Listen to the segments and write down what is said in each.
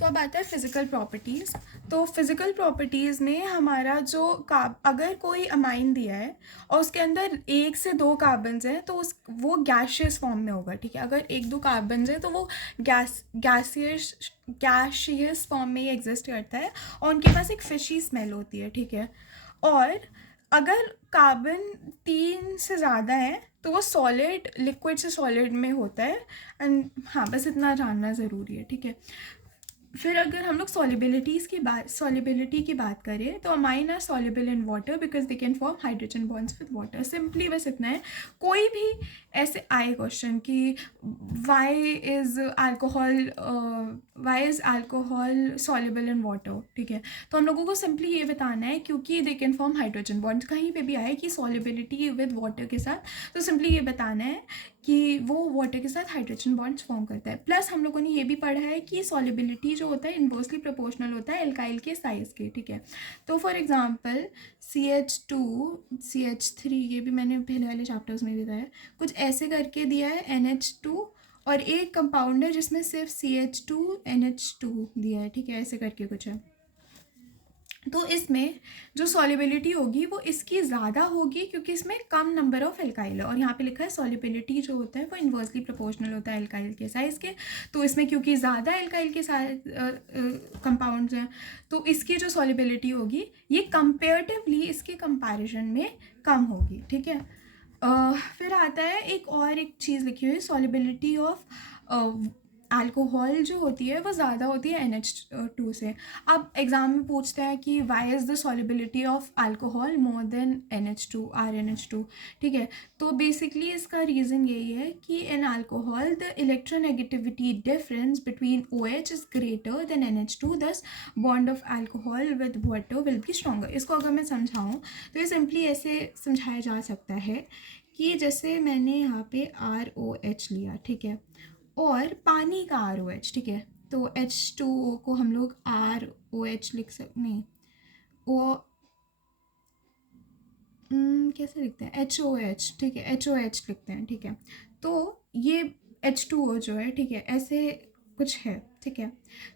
तो अब आता है फिज़िकल प्रॉपर्टीज़। तो फिज़िकल प्रॉपर्टीज़ में हमारा जो अगर कोई अमाइन दिया है और उसके अंदर 1 से 2 कार्बन्स हैं तो वो गैशियस फॉर्म में होगा, ठीक है। अगर 1-2 कार्बन्स हैं तो वो गैसियस फॉर्म में ही एग्जिस्ट करता है और उनके पास एक फिशी स्मेल होती है, ठीक है। और अगर कार्बन 3 से ज़्यादा है तो वो सॉलिड, लिक्विड से सॉलिड में होता है। एंड हाँ, बस इतना जानना ज़रूरी है, ठीक है। फिर अगर हम लोग सॉलिबिलिटी की बात करें तो amine are soluble in water because they can form hydrogen bonds with water. Simply बस इतना है। कोई भी ऐसे आए क्वेश्चन कि why is alcohol soluble in water, ठीक है, तो हम लोगों को सिंपली ये बताना है क्योंकि दे कैन फॉर्म हाइड्रोजन बॉन्ड्स। कहीं पे भी आए कि सॉल्युबिलिटी विद वाटर के साथ, तो सिंपली ये बताना है कि वो वाटर के साथ हाइड्रोजन बॉन्ड्स फॉर्म करता है। प्लस हम लोगों ने ये भी पढ़ा है कि सॉल्युबिलिटी जो होता है इन्वर्सली प्रोपोर्शनल होता है एल्काइल के साइज़ के, ठीक है। तो फॉर एग्जांपल CH2 CH3, ये भी मैंने पहले वाले चैप्टर्स में भी बताया, कुछ ऐसे करके दिया है NH2 और एक कंपाउंड है जिसमें सिर्फ CH2 NH2 दिया है, ठीक है, ऐसे करके कुछ है। तो इसमें जो सॉल्युबिलिटी होगी वो इसकी ज़्यादा होगी क्योंकि इसमें कम नंबर ऑफ एल्काइल है। और यहाँ पे लिखा है सॉल्युबिलिटी जो होता है वो इन्वर्सली प्रोपोर्शनल होता है एल्काइल के साइज़ के। तो इसमें क्योंकि ज़्यादा एल्काइल के साइज कंपाउंड्स हैं तो इसकी जो सॉल्युबिलिटी होगी ये कंपेरेटिवली इसके कंपैरिजन में कम होगी, ठीक है। फिर आता है एक चीज़ लिखी हुई, सॉल्युबिलिटी ऑफ अल्कोहल जो होती है वो ज़्यादा होती है NH2 से। अब एग्ज़ाम में पूछते हैं कि why is the solubility of alcohol more than NH2 RNH2, ठीक है। तो बेसिकली इसका रीज़न यही है कि in alcohol the electronegativity difference between OH is greater than NH2, thus bond of alcohol with water will be stronger. इसको अगर मैं समझाऊँ तो ये सिंपली ऐसे समझाया जा सकता है कि जैसे मैंने यहाँ पे ROH लिया, ठीक है, और पानी का ROH, ठीक है, तो H2O को हम लोग ROH लिख सकते, नहीं वो कैसे लिखते हैं, HOH, ठीक है, HOH लिखते हैं, ठीक है। तो ये H2O जो है, ठीक है, ऐसे कुछ है, ठीक है।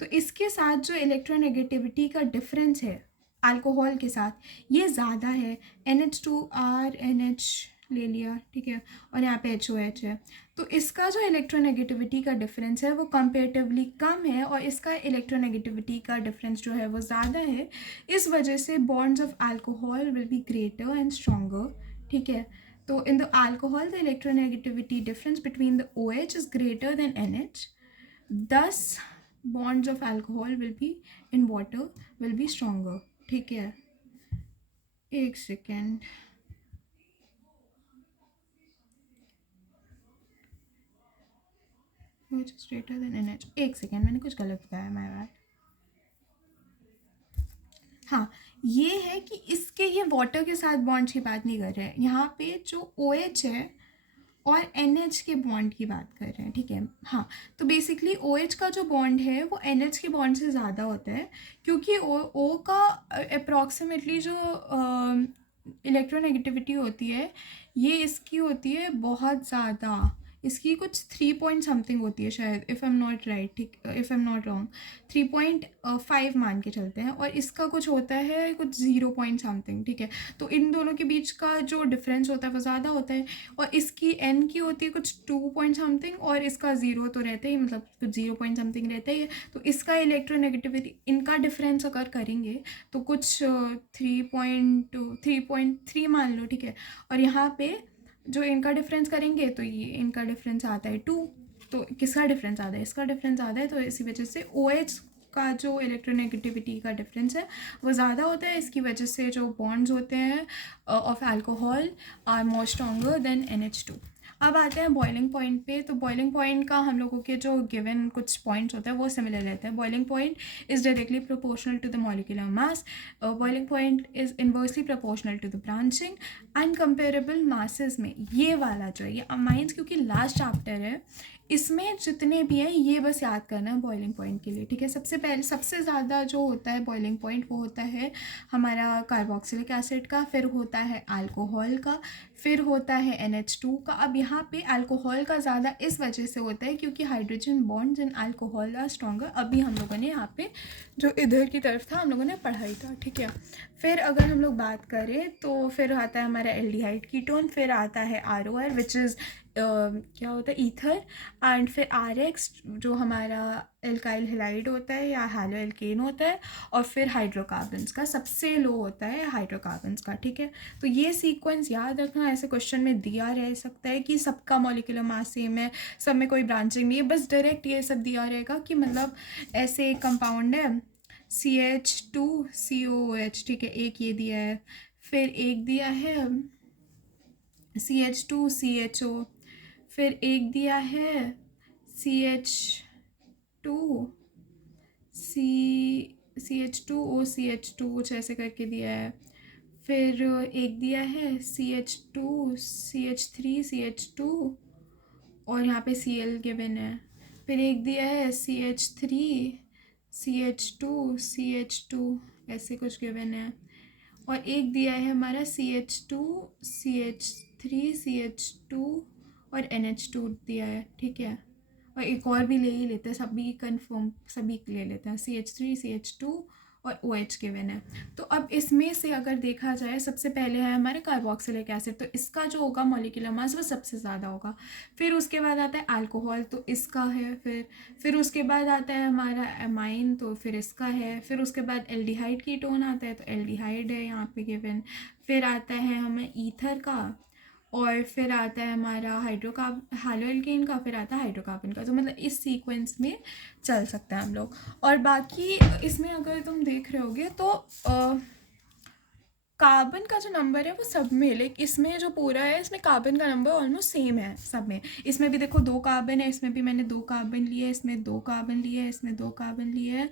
तो इसके साथ जो इलेक्ट्रोनेगेटिविटी का डिफरेंस है अल्कोहल के साथ ये ज़्यादा है। NH2RNH ले लिया, ठीक है, और यहाँ पे HOH है। तो इसका जो इलेक्ट्रोनेगेटिविटी का डिफरेंस है वो कंपेरेटिवली कम है और इसका इलेक्ट्रोनेगेटिविटी का डिफरेंस जो है वो ज़्यादा है। इस वजह से bonds of alcohol will be greater and stronger, ठीक है। तो in the alcohol the electronegativity difference between the OH is greater than NH, thus bonds of alcohol will be in water will be stronger, ठीक है। एक second, which is greater than NH, एक second, मैंने कुछ गलत बताया, my bad. हाँ, ये है कि इसके ये वाटर के साथ बॉन्ड्स की बात नहीं कर रहे हैं, यहाँ पे जो OH है और NH के बॉन्ड की बात कर रहे हैं, ठीक है। हाँ, तो बेसिकली OH का जो बॉन्ड है वो NH के बॉन्ड से ज़्यादा होता है क्योंकि O का अप्रॉक्सीमेटली जो इलेक्ट्रोनेगेटिविटी होती है ये इसकी होती है बहुत ज़्यादा, इसकी कुछ 3 पॉइंट समथिंग होती है शायद, if I am not right, ठीक, if I am not wrong, 3.5 मान के चलते हैं, और इसका कुछ होता है कुछ 0 पॉइंट समथिंग, ठीक है। तो इन दोनों के बीच का जो डिफरेंस होता है वो ज़्यादा होता है और इसकी N की होती है कुछ 2 पॉइंट समथिंग और इसका 0 तो रहता ही, मतलब कुछ 0 पॉइंट समथिंग रहता ही है। तो इसका इलेक्ट्रोनेगेटिविटी, इनका डिफरेंस अगर करेंगे तो कुछ 3.3 मान लो, ठीक है। और यहाँ पे जो इनका डिफरेंस करेंगे तो ये इनका डिफरेंस आता है 2, तो किसका डिफरेंस आता है, इसका डिफरेंस आता है। तो इसी वजह से OH का जो इलेक्ट्रोनेगेटिविटी का डिफरेंस है वो ज़्यादा होता है, इसकी वजह से जो बॉन्ड्स होते हैं of alcohol are more stronger than NH2। अब आते हैं बॉइलिंग पॉइंट पे। तो बॉइलिंग पॉइंट का हम लोगों के जो गिवन कुछ पॉइंट्स होते हैं वो सिमिलर रहते हैं। Boiling point is directly proportional to the molecular mass, boiling point is inversely proportional to the branching. Uncomparable masses में ये वाला जो है, ये अमाइंस क्योंकि लास्ट चैप्टर है इसमें जितने भी हैं ये बस याद करना है बॉइलिंग पॉइंट के लिए, ठीक है। सबसे पहले सबसे ज़्यादा जो होता है बॉइलिंग पॉइंट वो होता है हमारा कार्बोक्सिलिक एसिड का, फिर होता है अल्कोहल का, फिर होता है NH2 का। अब यहाँ पे अल्कोहल का ज़्यादा इस वजह से होता है क्योंकि hydrogen bonds in alcohol are stronger. अभी हम लोगों ने यहाँ पे जो इधर की तरफ था हम लोगों ने पढ़ाई था, ठीक है। फिर अगर हम लोग बात करें तो फिर आता है हमारा एल्डिहाइड कीटोन, फिर आता है ROR विच इज़ क्या होता है ईथर, एंड फिर RX जो हमारा एल्काइल हैलाइड होता है या हैलो एल्केन होता है, और फिर हाइड्रोकार्बन्स का सबसे लो होता है हाइड्रोकार्बन्स का, ठीक है। तो ये सीक्वेंस याद रखना, ऐसे क्वेश्चन में दिया रह सकता है कि सबका मॉलिक्यूलर मास सेम है, सब में कोई ब्रांचिंग नहीं है, बस डायरेक्ट ये सब दिया रहेगा कि मतलब ऐसे एक कंपाउंड है CH2COOH, ठीक है, एक ये दिया है, फिर एक दिया है CH2CHO, फिर एक दिया है CH2 CH2OCH2 कुछ ऐसे करके दिया है, फिर एक दिया है CH2CH3CH2 और यहाँ पे Cl गिवन है, फिर एक दिया है CH3CH2CH2 ऐसे कुछ गिवन है, और एक दिया है हमारा CH2CH3CH2 और NH2 दिया है, ठीक है। और एक और भी ले ही लेते हैं, सभी कंफर्म सभी ले लेते हैं, CH3CH2 और OH गिवन है। तो अब इसमें से अगर देखा जाए सबसे पहले है हमारे कार्बोक्सिलिक एसिड, तो इसका जो होगा मॉलिक्यूलर मास वो सबसे ज़्यादा होगा। फिर उसके बाद आता है अल्कोहल, तो इसका है, फिर उसके बाद आता है हमारा एमाइन, तो फिर इसका है, फिर उसके बाद एल्डिहाइड कीटोन आता है, तो एल्डिहाइड है यहाँ पे गिवन, फिर आता है हमें ईथर का, और फिर आता है हमारा हैलो एल्केन का, फिर आता है हाइड्रोकार्बन का। तो मतलब इस सीक्वेंस में चल सकता है हम लोग। और बाकी इसमें अगर तुम देख रहे होगे तो कार्बन का जो नंबर है वो सब में, लेकिन इसमें जो पूरा है इसमें कार्बन का नंबर ऑलमोस्ट सेम है सब में। इसमें भी देखो 2 कार्बन है, इसमें भी मैंने 2 कार्बन लिए, इसमें 2 कार्बन लिए, इसमें 2 कार्बन लिए हैं,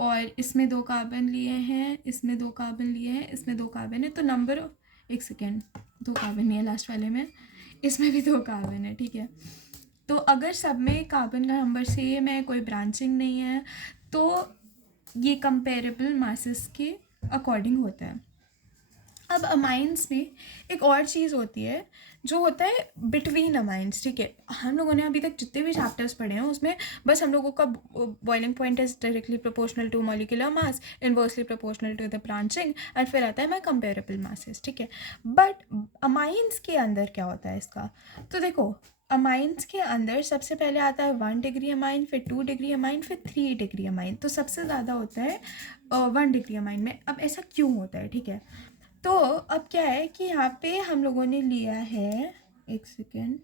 और इसमें 2 कार्बन लिए हैं, इसमें 2 कार्बन लिए हैं, इसमें 2 कार्बन है। तो नंबर, एक सेकेंड, 2 कार्बन नहीं है लास्ट वाले में, इसमें भी 2 कार्बन है, ठीक है। तो अगर सब में कार्बन का नंबर सेम है, कोई ब्रांचिंग नहीं है, तो ये कंपेरेबल मासेस के अकॉर्डिंग होता है। अब अमाइंस में एक और चीज़ होती है जो होता है बिटवीन अमाइंस, ठीक है। हम लोगों ने अभी तक जितने भी चैप्टर्स पढ़े हैं उसमें बस हम लोगों का boiling point is directly proportional to molecular mass, inversely proportional to the branching, और फिर आता है मैं कंपेरेबल मासेस, ठीक है। बट अमाइंस के अंदर क्या होता है इसका, तो देखो अमाइंस के अंदर सबसे पहले आता है 1 डिग्री अमाइन, फिर 2 डिग्री अमाइन, फिर 3 डिग्री अमाइन। तो सबसे ज़्यादा होता है 1 डिग्री अमाइन में। अब ऐसा क्यों होता है, ठीक है। तो अब क्या है कि यहाँ पे हम लोगों ने लिया है, एक सेकेंड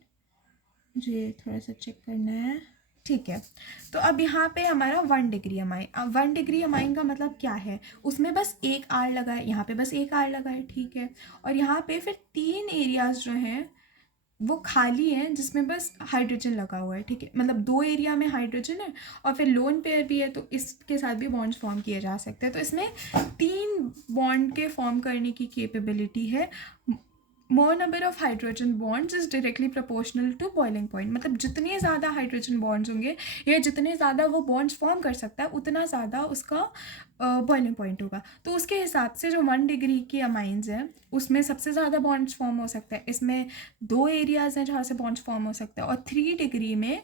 मुझे थोड़ा सा चेक करना है, ठीक है। तो अब यहाँ पे हमारा 1 डिग्री अमाइन, अब 1 डिग्री अमाइन का मतलब क्या है, उसमें बस एक R लगा है, यहाँ पे बस एक R लगा है, ठीक है। और यहाँ पे फिर 3 एरियाज जो हैं वो खाली हैं जिसमें बस हाइड्रोजन लगा हुआ है, ठीक है। मतलब 2 एरिया में हाइड्रोजन है और फिर लोन पेयर भी है, तो इसके साथ भी बॉन्ड्स फॉर्म किए जा सकते हैं। तो इसमें 3 बॉन्ड के फॉर्म करने की कैपेबिलिटी है। More number of hydrogen bonds is directly proportional to boiling point, मतलब जितने ज़्यादा हाइड्रोजन बॉन्ड्स होंगे या जितने ज़्यादा वो बॉन्ड्स फॉर्म कर सकता है उतना ज़्यादा उसका बॉइलिंग पॉइंट होगा। तो उसके हिसाब से जो 1 डिग्री के अमाइंस हैं उसमें सबसे ज़्यादा बॉन्ड्स फॉर्म हो सकता है, इसमें 2 एरियाज़ हैं जहाँ से बॉन्ड्स फॉर्म हो सकता है, और 3 डिग्री में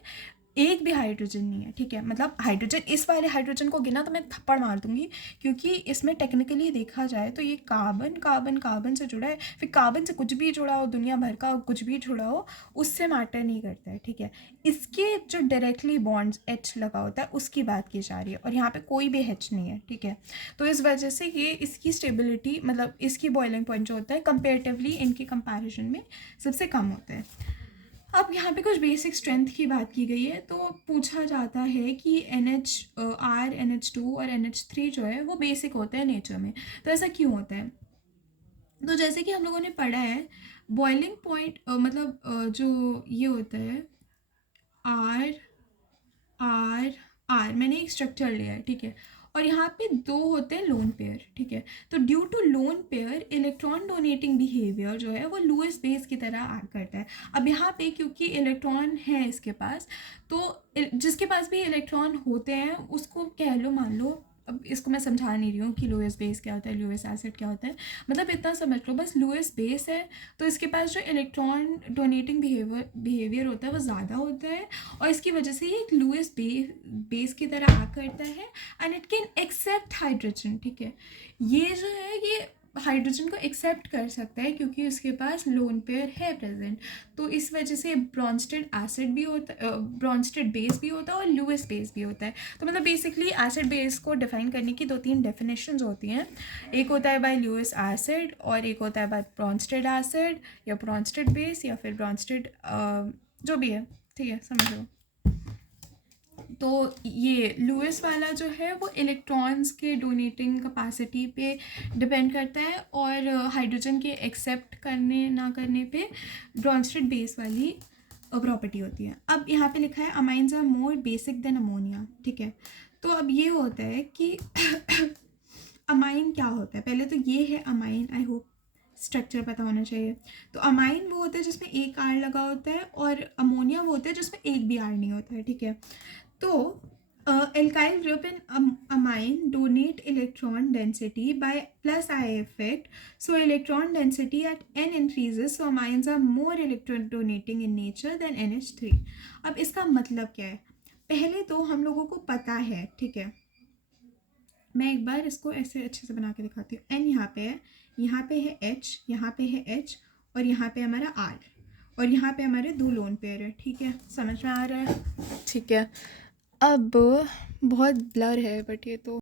एक भी हाइड्रोजन नहीं है, ठीक है। मतलब हाइड्रोजन, इस वाले हाइड्रोजन को गिना तो मैं थप्पड़ मार दूंगी, क्योंकि इसमें टेक्निकली देखा जाए तो ये कार्बन कार्बन कार्बन से जुड़ा है, फिर कार्बन से कुछ भी जुड़ा हो, दुनिया भर का कुछ भी जुड़ा हो, उससे मैटर नहीं करता है, ठीक है। इसके जो डायरेक्टली बॉन्ड्स H लगा होता है उसकी बात की जा रही है, और यहाँ पे कोई भी H नहीं है, ठीक है। तो इस वजह से ये इसकी स्टेबिलिटी, मतलब इसकी बॉइलिंग पॉइंट जो होता है कंपेरेटिवली इनके कंपैरिजन में सबसे कम होता है। अब यहाँ पे कुछ बेसिक स्ट्रेंथ की बात की गई है, तो पूछा जाता है कि R NH2 और NH3 जो है वो बेसिक होते हैं नेचर में, तो ऐसा क्यों होता है। तो जैसे कि हम लोगों ने पढ़ा है बॉइलिंग पॉइंट मतलब जो ये होता है R R R, मैंने एक स्ट्रक्चर लिया है, ठीक है। और यहाँ पे 2 होते हैं लोन पेयर, ठीक है। तो due to lone pair electron donating behaviour जो है वो लुईस बेस की तरह एक्ट करता है। अब यहाँ पे क्योंकि इलेक्ट्रॉन है इसके पास, तो जिसके पास भी इलेक्ट्रॉन होते हैं उसको कह लो, मान लो, अब इसको मैं समझा नहीं रही हूँ कि लुईस बेस क्या होता है, लुईस एसिड क्या होता है, मतलब इतना समझ लो बस, लुईस बेस है तो इसके पास जो इलेक्ट्रॉन डोनेटिंग बिहेवियर होता है वो ज़्यादा होता है, और इसकी वजह से ये एक लुईस बेस की तरह एक्ट करता है, and it can accept hydrogen, ठीक है। ये जो है ये हाइड्रोजन को एक्सेप्ट कर सकता है क्योंकि उसके पास लोन पेयर है प्रेजेंट, तो इस वजह से ब्रॉन्स्टेड एसिड भी होता है, ब्रॉन्स्टेड बेस भी होता है और लुईस बेस भी होता है। तो मतलब बेसिकली एसिड बेस को डिफाइन करने की 2-3 डेफिनेशंस होती हैं, एक होता है बाय लुईस एसिड और एक होता है बाय ब्रॉन्स्टेड एसिड या ब्रॉन्स्टेड बेस या फिर ब्रॉन्स्टेड जो भी है, ठीक है, समझ लो। तो ये लुईस वाला जो है वो इलेक्ट्रॉन्स के डोनेटिंग कैपेसिटी पे डिपेंड करता है, और हाइड्रोजन के एक्सेप्ट करने ना करने पे ब्रॉन्स्टेड बेस वाली प्रॉपर्टी होती है। अब यहाँ पे लिखा है amines are more basic than ammonia, ठीक है। तो अब ये होता है कि अमाइन क्या होता है, पहले तो ये है अमाइन, आई होप स्ट्रक्चर पता होना चाहिए। तो अमाइन वो होता है जिसमें एक आर लगा होता है, और अमोनिया वो होता है जिसमें एक भी आर नहीं होता है, ठीक है। तो alkyl group in amine donate electron density by plus I effect. So electron density at n increases, so amines are more electron donating in nature than NH3. अब इसका मतलब क्या है, पहले तो हम लोगों को पता है, ठीक है, मैं एक बार इसको ऐसे अच्छे से बना के दिखाती हूँ। n यहाँ पे है, यहाँ पे है h, यहाँ पे है h, और यहाँ पे हमारा r, और यहाँ पे हमारे 2 लोन पेयर है, ठीक है, समझ में आ रहा है, ठीक है। अब बहुत ब्लर है बट ये तो